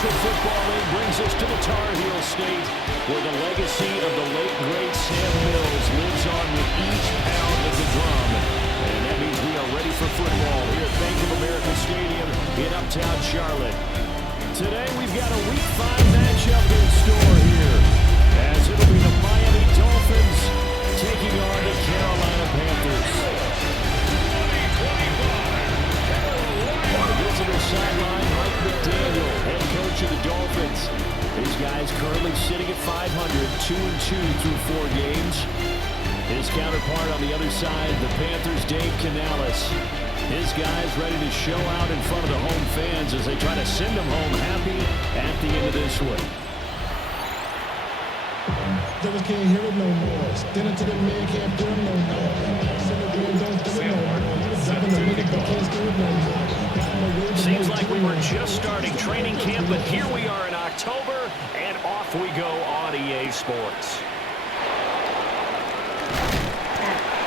National Football League brings us to the Tar Heel State, where the legacy of the late, great Sam Mills lives on with each pound of the drum. And that means we are ready for football here at Bank of America Stadium in Uptown Charlotte. Today we've got a Week 5 matchup in store here, as it'll be the Miami Dolphins taking on the Carolina Panthers. On the visitor sideline, Mike McDaniel, head coach of the Dolphins. These guys currently sitting at 500, 2-2 through 4 games. His counterpart on the other side, the Panthers' Dave Canales. His guys ready to show out in front of the home fans as they try to send them home happy at the end of this one. Devils can't hear it no more. Standing to the man can't do it no more. Seems like we were just starting training camp, but here we are in October, and off we go on EA Sports.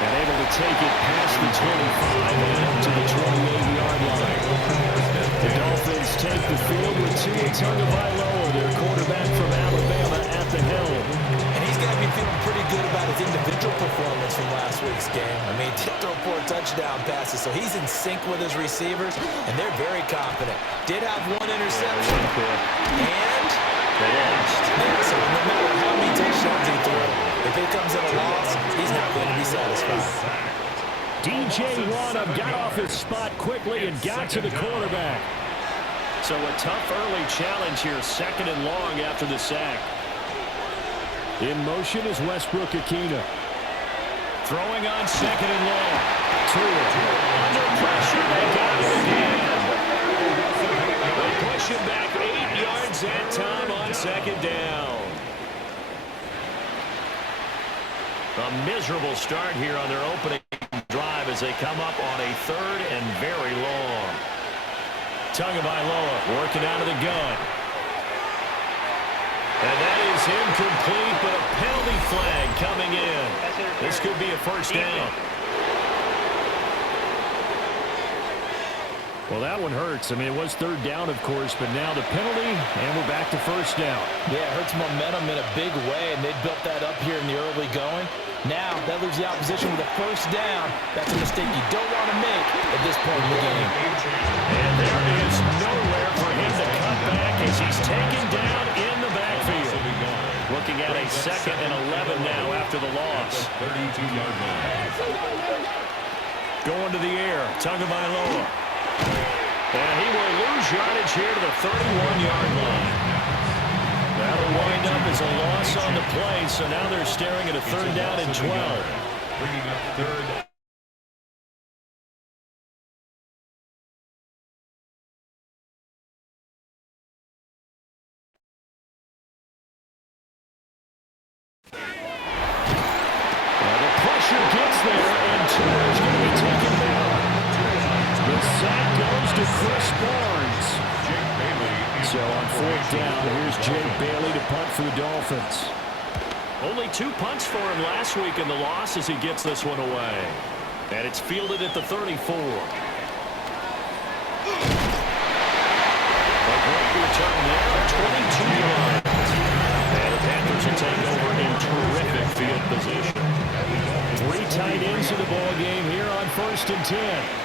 And able to take it past the 25 and to the 28-yard line. The Dolphins take the field with Tua Tagovailoa, their quarterback from Alabama, at the helm. And he's got to be feeling pretty good about his individual performance from last week's game. I mean, did throw 4 touchdown passes, so he's in sync with his receivers, and they're very confident. Did have 1 interception, and they lost. Yeah, so no matter how many touchdowns he threw, if it comes in a loss, he's not going to be satisfied. DJ Wonnum got off his spot quickly and got to the quarterback. So a tough early challenge here, 2nd and long after the sack. In motion is Westbrook-Ikhine. Throwing on 2nd and long. Tua under pressure. They got it again. They push him back 8 yards that time on 2nd down. A miserable start here on their opening drive as they come up on a 3rd and very long. Tagovailoa working out of the gun. And that is incomplete, but a penalty flag coming in. This could be a first down. Well, that one hurts. I mean, it was 3rd down, of course, but now the penalty, and we're back to first down. Yeah, it hurts momentum in a big way, and they built that up here in the early going. Now, that leaves the opposition with a first down. That's a mistake you don't want to make at this point in the game. And there is nowhere for him to cut back as he's taken down in the backfield. Looking at a 2nd and 11 now after the loss. 32-yard line. Going to the air, Tagovailoa. And he will lose yardage here to the 31-yard line. That'll wind up as a loss on the play, so now they're staring at a 3rd down and 12. Bringing up 3rd. Well, the pressure gets there, and Tua is going to be taken down. The sack goes to Chris Barnes. So on 4th down, here's Jake Bailey to punt for the Dolphins. Only 2 punts for him last week in the loss as he gets this one away. And it's fielded at the 34. A great return there, 22 yards. And the Panthers will take over in terrific field position. 3 tight ends in the ball game here on 1st and 10.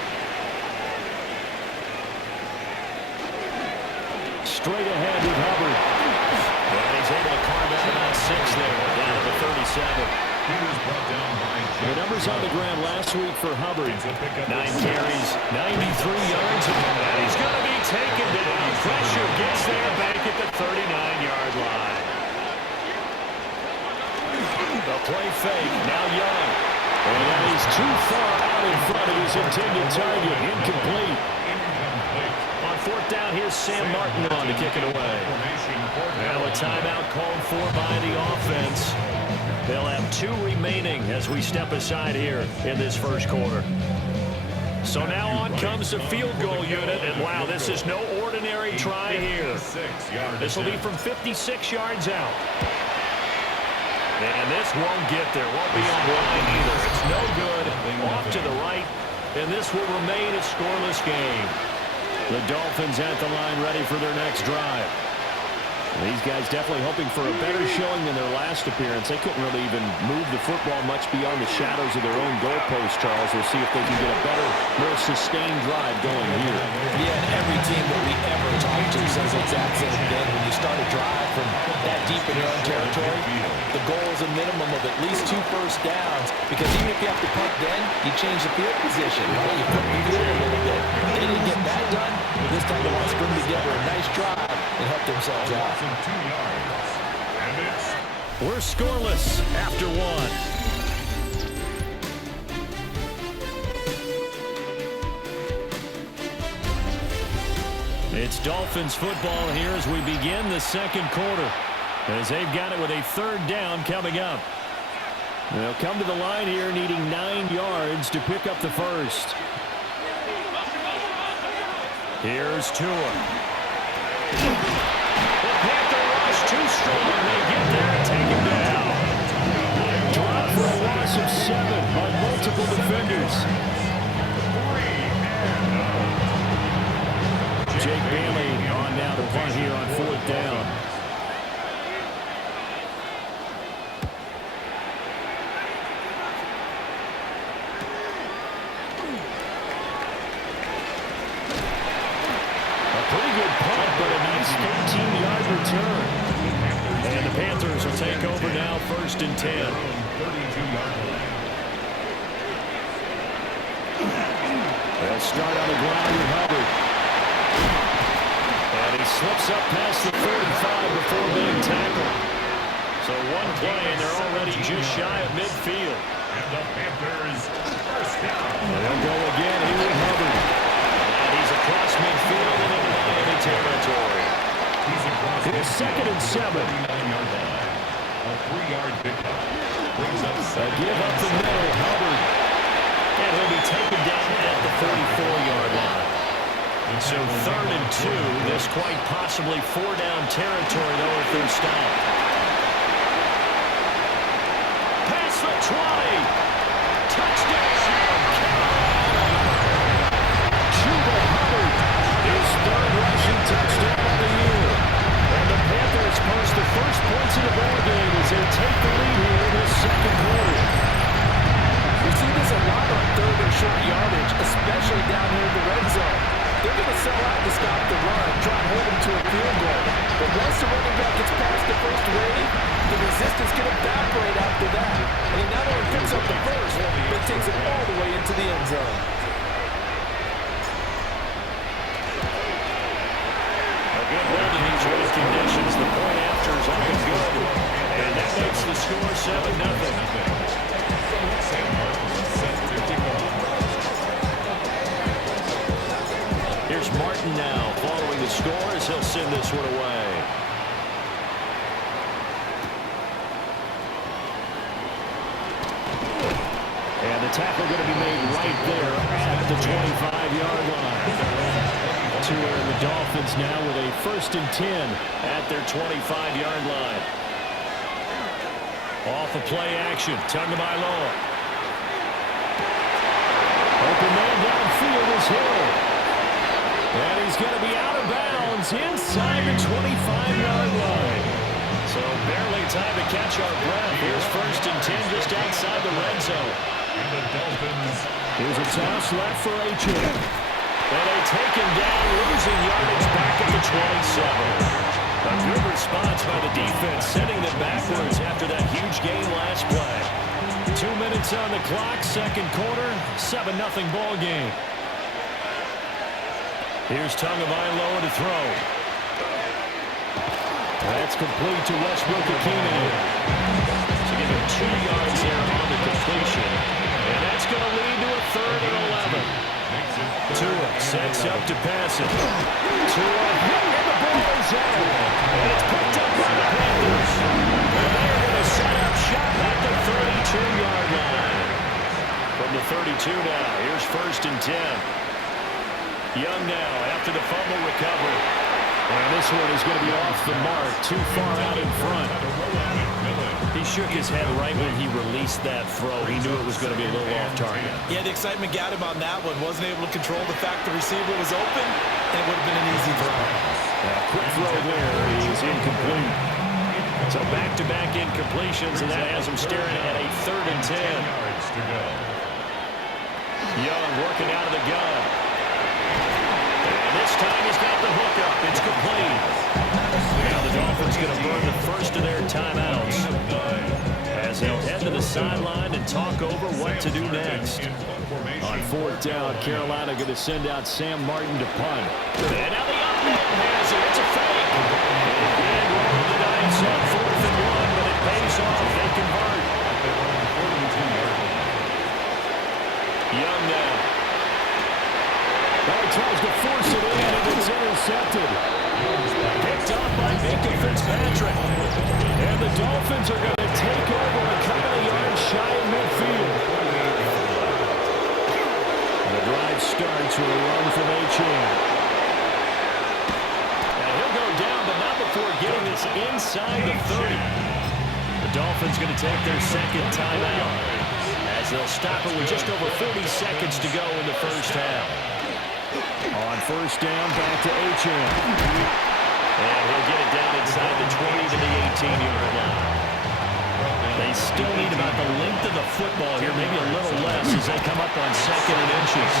Straight ahead with Hubbard. And he's able to carve out about 6 there, down to the 37. He was brought down by The numbers on the ground last week for Hubbard. 9 carries, 93 yards, and he's going to be taken down. Pressure gets there back at the 39-yard line. The play fake, now Young. And that is too far out in front of his intended target. Incomplete. On 4th down, here's Sam Martin on to kick it away. Now a timeout called for by the offense. They'll have 2 remaining as we step aside here in this first quarter. So now on comes the field goal unit, and wow, this is no ordinary try here. This will be from 56 yards out. And this won't get there, won't be on line either. It's no good, off to the right, and this will remain a scoreless game. The Dolphins at the line ready for their next drive. These guys definitely hoping for a better showing than their last appearance. They couldn't really even move the football much beyond the shadows of their own goalpost, Charles. We'll see if they can get a better, more sustained drive going here. Yeah, every team that we ever talk to says the exact same thing. When you start a drive from that deep in your own territory, the goal is a minimum of at least 2 first downs, because even if you have to punt then, you change the field position. Right? You put the field a little bit. They didn't get that done. This time they want to string together a nice drive and help themselves out. 2 yards. And it's We're scoreless after 1. It's Dolphins football here as we begin the second quarter, as they've got it with a 3rd down coming up. They'll come to the line here needing 9 yards to pick up the first. Here's Tua. The Panther rush too strong. They get there and take him down. Drop for a loss of 7 on multiple defenders. Jake Bailey on now to punt here on 4th down. Pretty good punt, but a nice 13-yard return. And the Panthers will take over now, 1st and 10. 32-yard line. They'll start on the ground with Hubbard. And he slips up past the 45 before being tackled. So one play, and they're already just shy of midfield. And the Panthers first down. And they'll go again here with Hubbard. And he's across midfield and into Miami territory. He's across It is 2nd and 7. 39-yard line. A 3-yard pickup. Brings up A give up the middle, Hubbard. And he'll be taken down at the 34-yard line. So 3rd and 2. This quite possibly 4-down territory, though, if they're stopped. Past the 20. Touchdown. Chuba Hubbard. His 3rd rushing touchdown of the year. And the Panthers post the first points in the ballgame as they take the lead here in this second quarter. We see this a lot on 3rd and short yardage, especially down here in the red zone. They're going to sell out to stop the run, try and hold them to a field goal. But once the running back gets past the first wave, the resistance can evaporate after that. And he not only picks up the first, but takes it all the way into the end zone. A good hold in these road conditions. The point after is looking good. And that makes the score 7-0. Here's Martin now following the score as he'll send this one away. And the tackle going to be made right there at the 25-yard line. Tua and the Dolphins now with a 1st and 10 at their 25-yard line. Off of play action, Tagovailoa. Open man downfield is Hill. And he's going to be out of bounds inside the 25-yard line. So barely time to catch our breath. Here's 1st and 10 just outside the red zone. And the Dolphins. Here's a toss left for H.M. And they take him down, losing yardage back at the 27. A good response by the defense, sending them backwards after that huge gain last play. 2 minutes on the clock, second quarter, 7-0 ball game. Here's Tagovailoa to throw. That's complete to Westbrook-Ikhine. So give him 2 yards there on the completion. And that's going to lead to a 3rd and 11. Tua sets up to pass it. Tua hit and the ball is out. And it's picked up by the Panthers. And they're going to set up shop at the 32-yard line. From the 32 now, here's 1st and 10. Young now after the fumble recovery. And this one is going to be off the mark, too far out in front. He shook his head right when he released that throw. He knew it was going to be a little off target. Yeah, the excitement got him on that one. Wasn't able to control the fact the receiver was open, and it would have been an easy throw. Quick throw there is incomplete. So back-to-back incompletions, and that has him staring at a 3rd and 10. Young working out of the gun. And this time he's got the hook up. It's complete. Now the Dolphins going to burn the first of their timeouts as they'll head to the sideline and talk over what to do next. On 4th down, Carolina going to send out Sam Martin to punt. And now the up man has it. It's a fake. And roll the dice on 4th and 1, but it pays off. They convert. Young now. He tries to force it in, and it's intercepted. Picked up by Minka Fitzpatrick. And the Dolphins are going to take over a couple of yards shy of midfield. The drive starts with a run from Achane. And he'll go down, but not before getting this inside the 30. The Dolphins going to take their second timeout as they'll stop it with just over 40 seconds to go in the first half. On 1st down, back to Achane. And he'll get it down inside the 20 to the 18-yard line. They still need about the length of the football here, maybe a little less as they come up on 2nd and inches.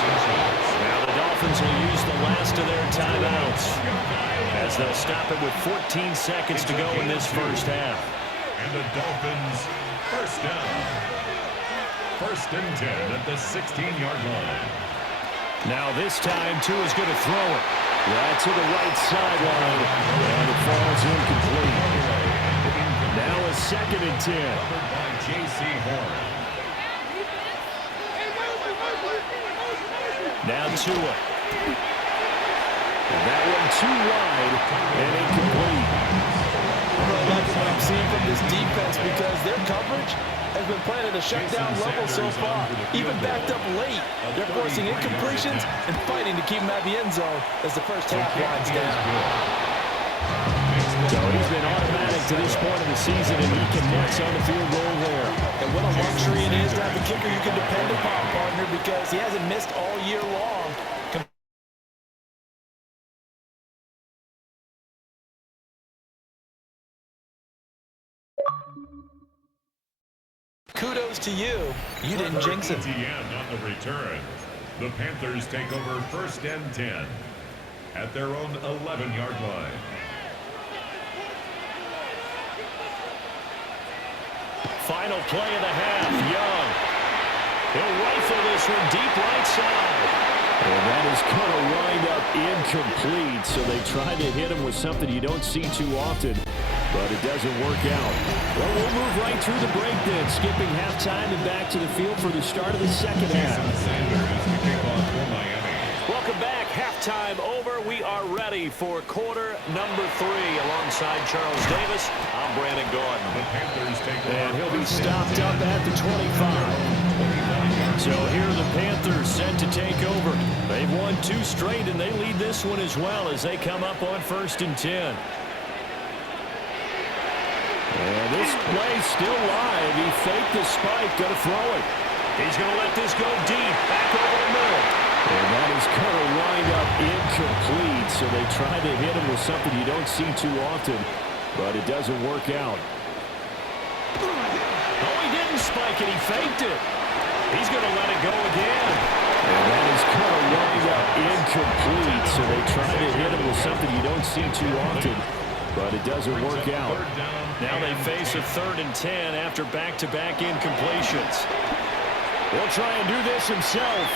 Now the Dolphins will use the last of their timeouts as they'll stop it with 14 seconds to go in this first half. And the Dolphins first down. 1st and 10 at the 16-yard line. Now this time, Tua's going to throw it. Right to the right sideline. And it falls incomplete. Now a 2nd and 10. Covered by J.C. Horn. Now Tua. And that one too wide and incomplete. I like what I'm seeing from this defense because their coverage has been playing at a shutdown level so far. Even backed up late, they're forcing incompletions and fighting to keep them out of the end zone as the first half winds down. So he's been automatic to this point of the season, and he connects on the field goal there. And what a luxury it is to have a kicker you can depend upon, partner, because he hasn't missed all year long. Kudos to you. You didn't jinx it. At the end on the return, the Panthers take over 1st and 10 at their own 11-yard line. Final play of the half, Young. He'll rifle this one deep right side. And that is going to wind up incomplete, so they try to hit him with something you don't see too often, but it doesn't work out. Well, we'll move right through the break then, skipping halftime and back to the field for the start of the second half. Welcome back. Halftime over. We are ready for quarter number 3 alongside Charles Davis. I'm Brandon Gordon. And he'll be stopped up at the 25. So here are the Panthers set to take over. They've won 2 straight, and they lead this one as well as they come up on 1st and 10. And this play still live. He faked the spike, going to throw it. He's going to let this go deep, back over the middle. And that is going to wind up incomplete, so they try to hit him with something you don't see too often, but it doesn't work out. Oh, he didn't spike it. He faked it. He's going to let it go again. And that is going to wind up incomplete, so they try to hit him with something you don't see too often, but it doesn't work out. Now they face a 3rd and 10 after back-to-back incompletions. He'll try and do this himself.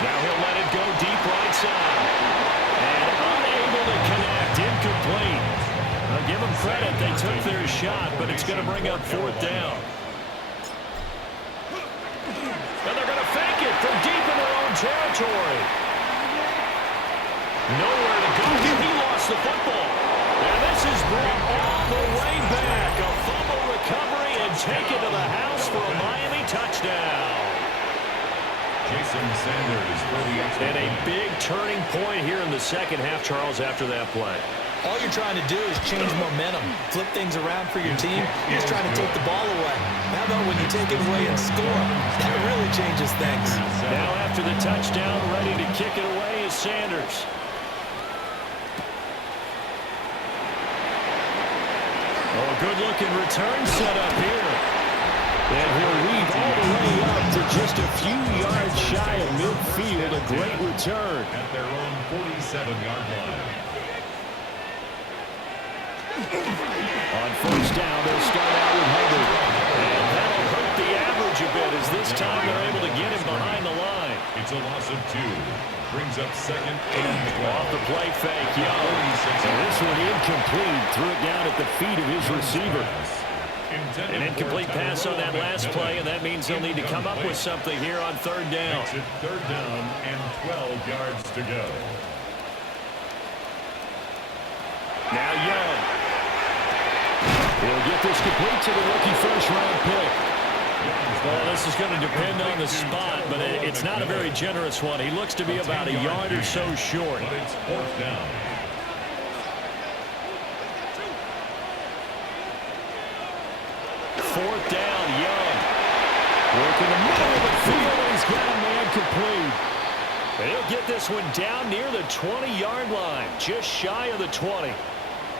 Now he'll let it go deep right side. And unable to connect, incomplete. I'll give them credit. They took their shot, but it's going to bring up 4th down. And they're going to fake it from deep in their own territory. Nowhere to go. He lost the football. And this is brought all the way back. A fumble recovery and taken to the house for a Miami touchdown. Jason Sanders for the extra And a big turning point here in the second half, Charles, after that play. All you're trying to do is change momentum, flip things around for your team. You're just trying to take the ball away. How about when you take it away and score? That really changes things. Now after the touchdown, ready to kick it away is Sanders. Oh, good-looking return set up here. And he'll weave all the way up to just a few yards shy of midfield. A great return. At their own 47-yard line. On first down, they'll start out with Hubbard. And that'll hurt the average a bit as this time they're able to get him behind the line. It's a loss of 2. Brings up second and 12. Off the play fake, Young. And this one incomplete. Threw it down at the feet of his receiver. An incomplete pass on that last play, and that means they'll need to come up with something here on third down. Makes it third down and 12 yards to go. Now Young. He'll get this complete to the rookie first-round pick. Well, this is going to depend on the spot, but it's not a very generous one. He looks to be about a yard or so short. But it's fourth down. Fourth down, Young. Working the middle of the field, and he's got a man complete. He'll get this one down near the 20-yard line, just shy of the 20.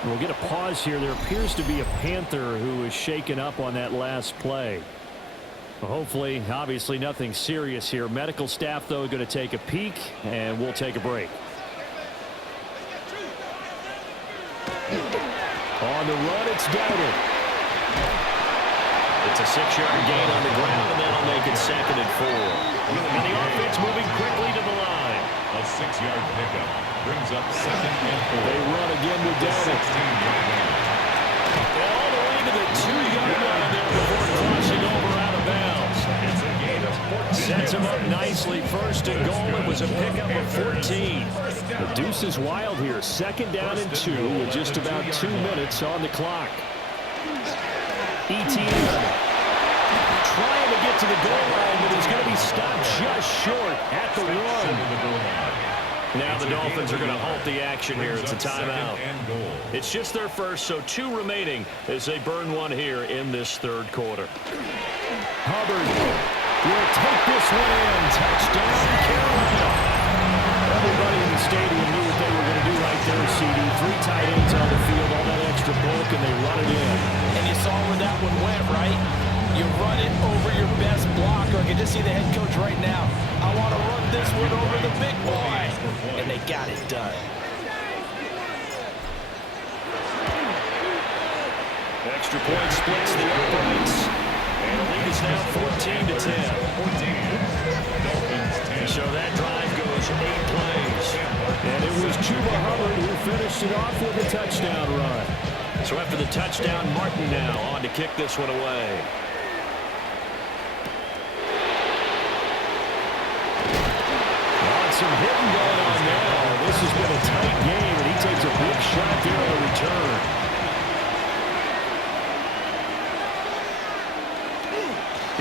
We'll get a pause here. There appears to be a Panther who is shaken up on that last play. Hopefully, obviously, nothing serious here. Medical staff, though, going to take a peek, and we'll take a break. On the run, it's Dowdle. It's a 6-yard gain on the ground, and that'll make it 2nd and 4. And the offense moving quickly to the line. A 6-yard pickup brings up second and 4. They run again with Dowdle. 16-yard line. All the way to the 2-yard line there before crossing over out of bounds. It's a gain of 14. Sets him up nicely. First and goal. It was a pickup of 14. The deuce is wild here. 2nd down and 2 with just about 2 minutes on the clock. ETN trying to get to the goal line, but he's going to be stopped just short at the 1. Now the Dolphins are going to halt the action here. It's a timeout. It's just their first, so 2 remaining as they burn one here in this third quarter. Hubbard will take this one in. Touchdown, Carolina. Everybody in the stadium knew what they were going to do right there, CD. 3 tight ends on the field, all that extra bulk, and they run it in. And you saw where that one went, right? You run it over your best blocker. I can just see the head coach right now. I want to run this one over the big boy. And they got it done. Extra point splits the uprights. And the lead is now 14-10. So that drive goes 8 plays. And it was Chuba Hubbard who finished it off with a touchdown run. So after the touchdown, Martin now on to kick this one away. Some hitting going on now. This has been a tight game, and he takes a big shot there on the return.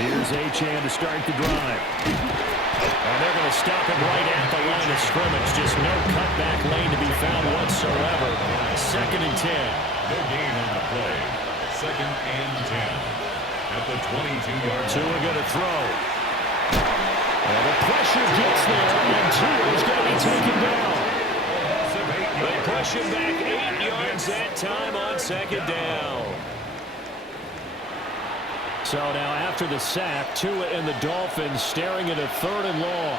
Here's Achane to start the drive. And they're going to stop him right at the line of scrimmage. Just no cutback lane to be found whatsoever. 2nd and 10. No gain on the play. 2nd and 10. At the 22-yard line. Tua going to throw. And the pressure gets there, and Tua is going to be taken down. They push him back 8 yards that time on 2nd down. So now after the sack, Tua and the Dolphins staring at a 3rd and long.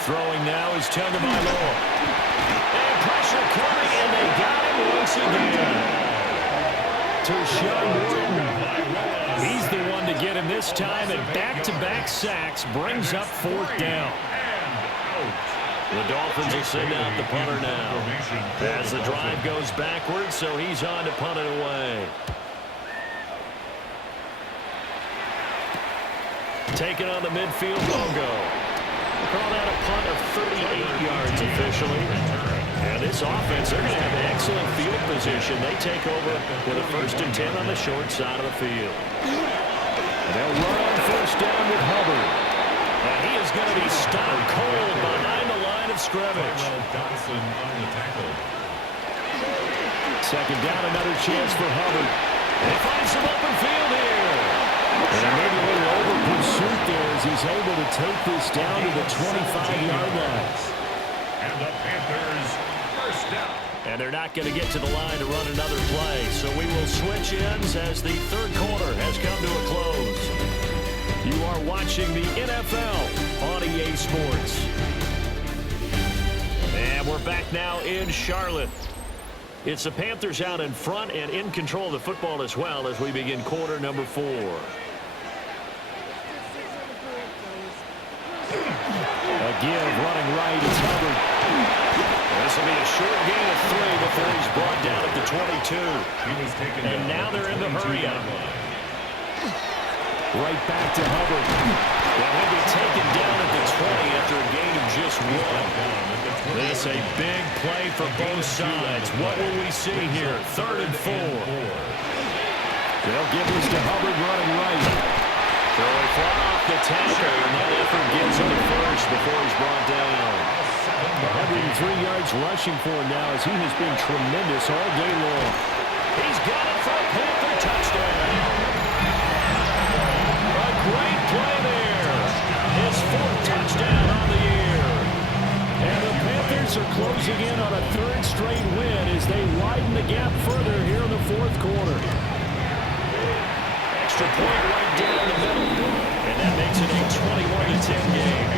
Throwing now is Tagovailoa. And pressure coming, and they got him once again. Tershawn Wharton. He's the one to get him this time, and back-to-back sacks brings up 4th down. The Dolphins will send out the punter now as the drive goes backwards, so he's on to punt it away. Taking on the midfield logo. Called out a punt of 38 yards officially. And this offense, they're going to have an excellent field position. They take over with a 1st and 10 on the short side of the field. They'll run on 1st down with Hubbard. And he is going to be stopped cold behind the line of of scrimmage. Dodson on the tackle. Second down, another chance for Hubbard. They find some open field here. And maybe a little over pursuit there as he's able to take this down to the 25-yard line. And the Panthers first down. And they're not going to get to the line to run another play. So we will switch ends as the third quarter has come to a close. You are watching the NFL on EA Sports. And we're back now in Charlotte. It's the Panthers out in front and in control of the football as well as we begin quarter number 4. Again, running right is Hubbard. This will be a short gain of 3 before he's brought down at the 22. And now they're in the hurry-up. Right back to Hubbard. And he'll be taken down at the 20 after a gain of just 1. This a big play for both sides. What will we see here? 3rd and 4. They'll give this to Hubbard running right. Throwing far off the tackle, and that effort gets him the first before he's brought down. 103 yards rushing for him now as he has been tremendous all day long. He's got it for a Panther touchdown. A great play there. His 4th touchdown on the year. And the Panthers are closing in on a 3rd straight win as they widen the gap further here in the 4th quarter. Extra point right down the middle. And that makes it a 21-10 game.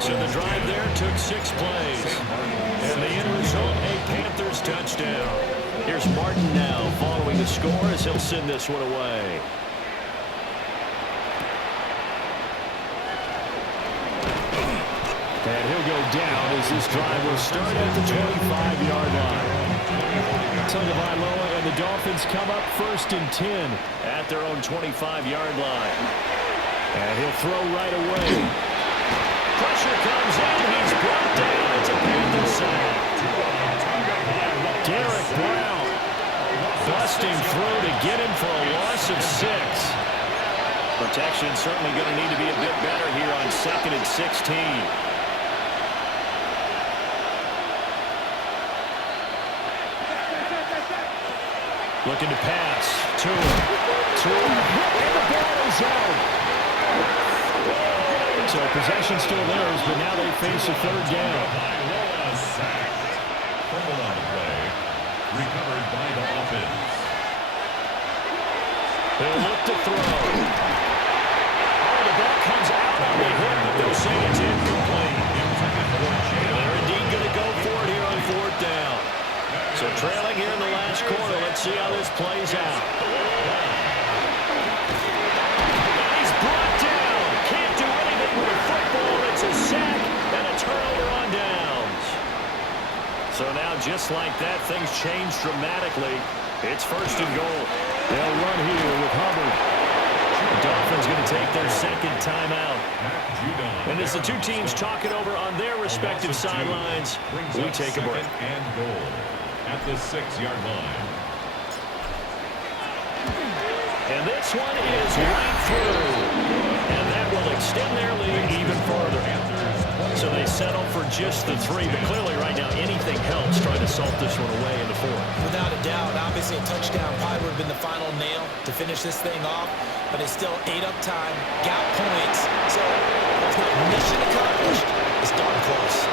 So the drive there took 6 plays. And the end result, a Panthers touchdown. Here's Martin now following the score as he'll send this one away. And he'll go down as this drive will start at the 25-yard line. Tagovailoa and the Dolphins come up 1st and 10 at their own 25-yard line. And he'll throw right away. Pressure comes in. He's brought down. It's a Panther sack. Derek Brown busting through to get him for a loss of 6. Protection certainly going to need to be a bit better here on 2nd and 16. Looking to pass. To him. And the ball is out. So possession still theirs, but now they face a 3rd down. Fumble on the play. Recovered by the offense. They'll look to throw. Oh, the ball comes out on the hit, but they'll say it's incomplete. And they're indeed going to go for it here on 4th down. So trailing here in the last quarter. Let's see how this plays out. And he's brought down. Can't do anything with a football. It's a sack and a turnover on downs. So now just like that, things change dramatically. It's 1st and goal. They'll run here with Hubbard. The Dolphins going to take their 2nd timeout. And as the two teams talk it over on their respective sidelines, we take a break. And goal at the 6-yard line. And this one is right through. And that will extend their lead even further. So they settle for just the 3. But clearly right now anything helps trying to salt this one away in the 4th. Without a doubt, obviously a touchdown probably would have been the final nail to finish this thing off. But it's still 8 up time, got points. So it's not mission accomplished. It's darn close.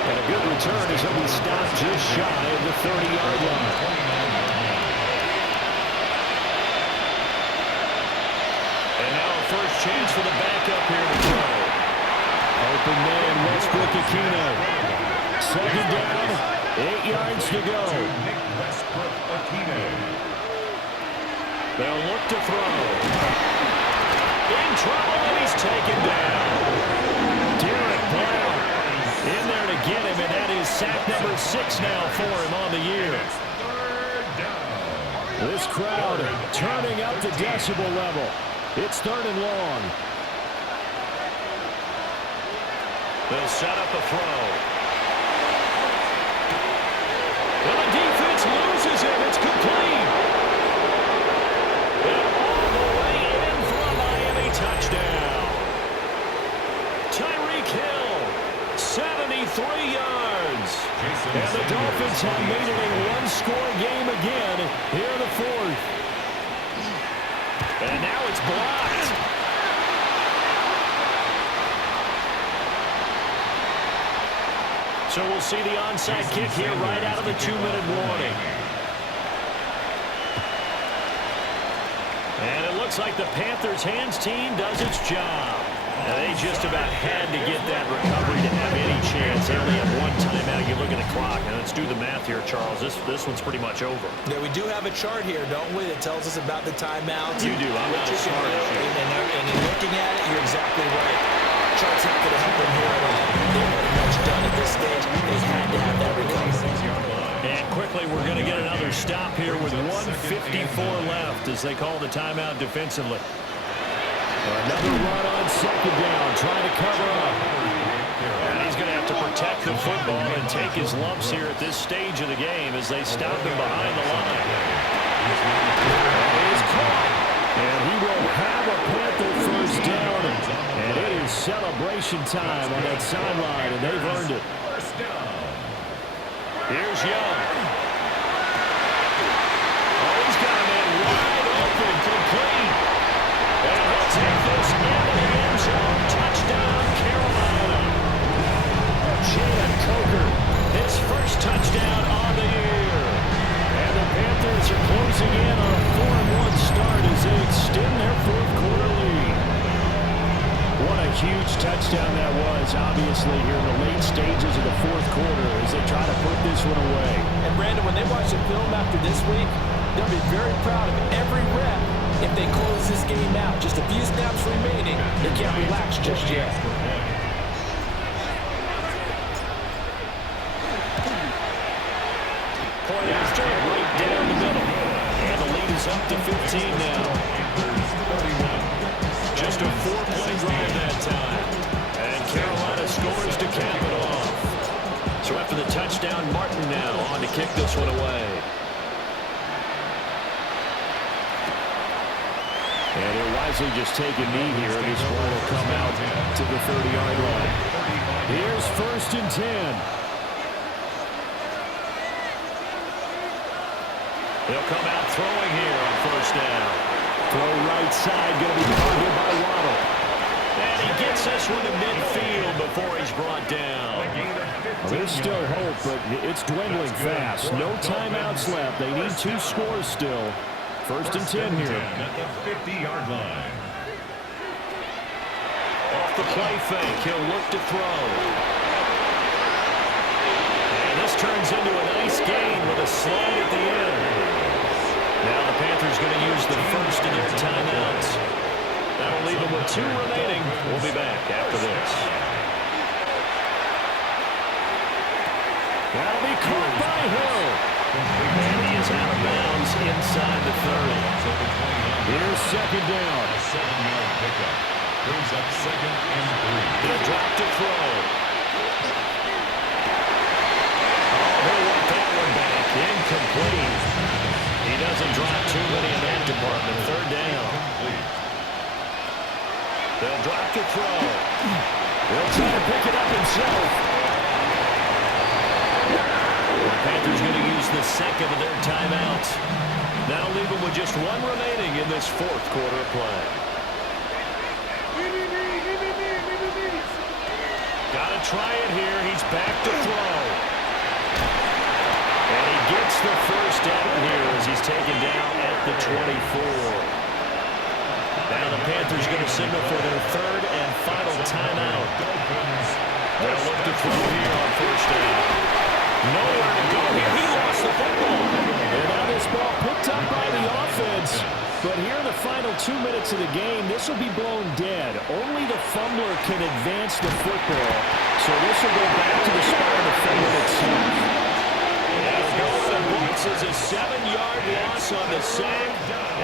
And a good return as he'll be stopped just shy of the 30-yard line. And now a first chance for the backup here to throw. Open man, Westbrook-Ikhine. 2nd down, 8 yards to go. They'll look to throw. In trouble, and he's taken down. Derek Brown in there to get him, and that is sack number 6 now for him on the year. This crowd turning up the decibel level. It's 3rd and long. They'll set up a throw. And the defense loses him. It's complete. And all the way in for a Miami touchdown. Tyreek Hill 3 yards. And the Dolphins have made it a one-score game again here in the fourth. And now it's blocked. So we'll see the onside kick here right out of the 2-minute warning. And it looks like the Panthers hands team does its job. And they just about had to get that recovery to have any chance. They only have one timeout. You look at the clock, and let's do the math here, Charles. This one's pretty much over. Yeah, we do have a chart here, don't we, that tells us about the timeouts. You do. I'm not as smart as you. And in looking at it, you're exactly right. Chart's not going to help them here at all. They're pretty much done at this stage. They had to have that recovery. And quickly, we're going to get another stop here with 1:54 left as they call the timeout defensively. Another run on second down, trying to cover up. And he's going to have to protect the football and take his lumps here at this stage of the game as they stop him behind the line. He's caught, and he will have a Panther first down. And it is celebration time on that sideline, and they've earned it. Here's Young. Oh, he's got a man wide open, complete. And he'll take this into the end zone. Touchdown, Carolina. Jalen Coker, his first touchdown on the year. And the Panthers are closing in on a 4-1 start as they extend their fourth-quarter lead. What a huge touchdown that was, obviously, here in the late stages of the fourth quarter as they try to put this one away. And, Brandon, when they watch the film after this week, they'll be very proud of every rep if they close this game out. Just a few snaps remaining. They can't relax just yet. Point after it, right down the middle. And the lead is up to 15 now. Just a 4-play drive that time. And Carolina scores to cap it off. So after the touchdown, Martin now on to kick this one away. And he'll wisely just take a knee here, and this ball will come out to the 30-yard line. Here's 1st and 10. He'll come out throwing here on 1st down. Throw right side, going to be caught here by Waddle. And he gets this one to midfield before he's brought down. Well, there's still hope, but it's dwindling fast. No timeouts left. They need 2 scores still. 1st and 10 here. At the 50-yard line. Off the play fake, he'll look to throw. And this turns into a nice gain with a slide at the end. Now the Panthers going to use the first of their timeouts. That'll leave them with 2 remaining. We'll be back after this. That'll be caught by Hill. And he is out of bounds inside the 30. Here's 2nd down. A 7-yard pickup. Brings up 2nd and 3. He'll drop to throw. Oh, he'll want that one back. Incomplete. He doesn't drop too many in that department. 3rd down. They'll drop to throw. He'll try to pick it up himself. The Panthers going to use the 2nd of their timeouts. That'll leave them with just 1 remaining in this 4th quarter play. Got to try it here. He's back to throw. And he gets the first down here as he's taken down at the 24. Now the Panthers going to signal for their 3rd and final timeout. They'll look to throw here on 1st down. Nowhere to go here. He lost the football. And now this ball picked up by the offense. But here in the final 2 minutes of the game, this will be blown dead. Only the fumbler can advance the football. So this will go back to the spot of the fumble itself. And Brooks is a 7-yard loss on the sack.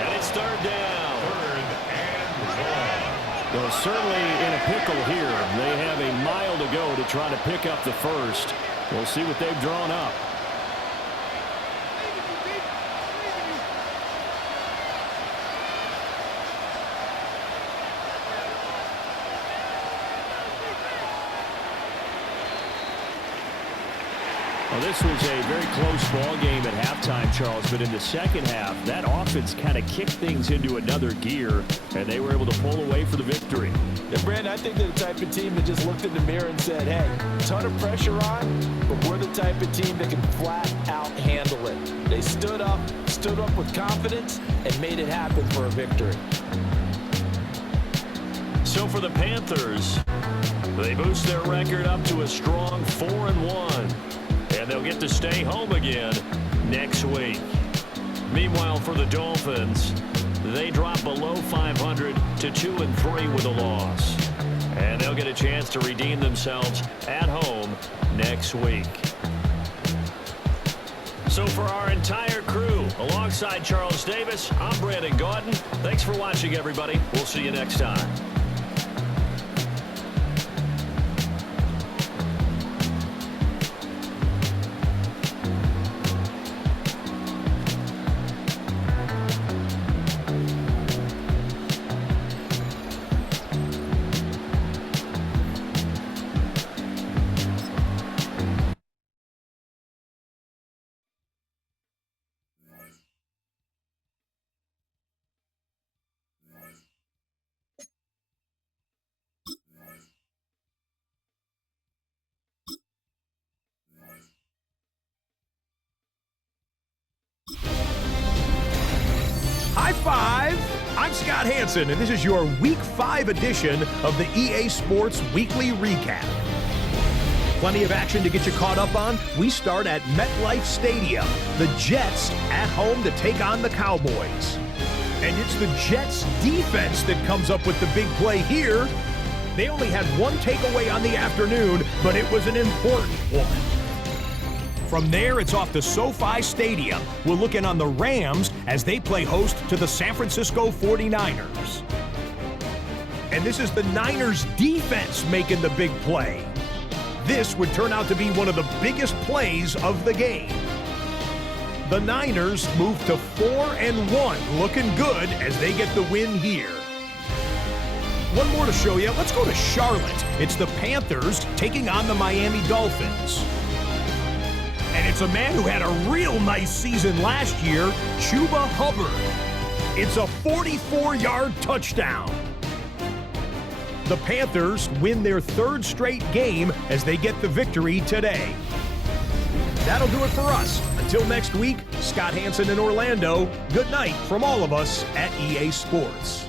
And it's 3rd down. Well, certainly in a pickle here. They have a mile to go to try to pick up the first. We'll see what they've drawn up. Well, this was a very close ball game at halftime, Charles, but in the second half, that offense kind of kicked things into another gear, and they were able to pull away for the victory. Yeah, Brandon, I think they're the type of team that just looked in the mirror and said, hey, ton of pressure on, but we're the type of team that can flat out handle it. They stood up with confidence, and made it happen for a victory. So for the Panthers, they boost their record up to a strong 4-1. And they'll get to stay home again next week. Meanwhile, for the Dolphins, they drop below 500 to 2-3 with a loss. And they'll get a chance to redeem themselves at home next week. So for our entire crew, alongside Charles Davis, I'm Brandon Gaudin. Thanks for watching, everybody. We'll see you next time. High five! I'm Scott Hansen, and this is your Week 5 edition of the EA Sports Weekly Recap. Plenty of action to get you caught up on. We start at MetLife Stadium. The Jets at home to take on the Cowboys. And it's the Jets defense that comes up with the big play here. They only had one takeaway on the afternoon, but it was an important one. From there, it's off to SoFi Stadium. We're looking on the Rams as they play host to the San Francisco 49ers. And this is the Niners defense making the big play. This would turn out to be one of the biggest plays of the game. The Niners move to 4-1, looking good as they get the win here. One more to show you. Let's go to Charlotte. It's the Panthers taking on the Miami Dolphins. And it's a man who had a real nice season last year, Chuba Hubbard. It's a 44-yard touchdown. The Panthers win their third straight game as they get the victory today. That'll do it for us. Until next week, Scott Hansen in Orlando, good night from all of us at EA Sports.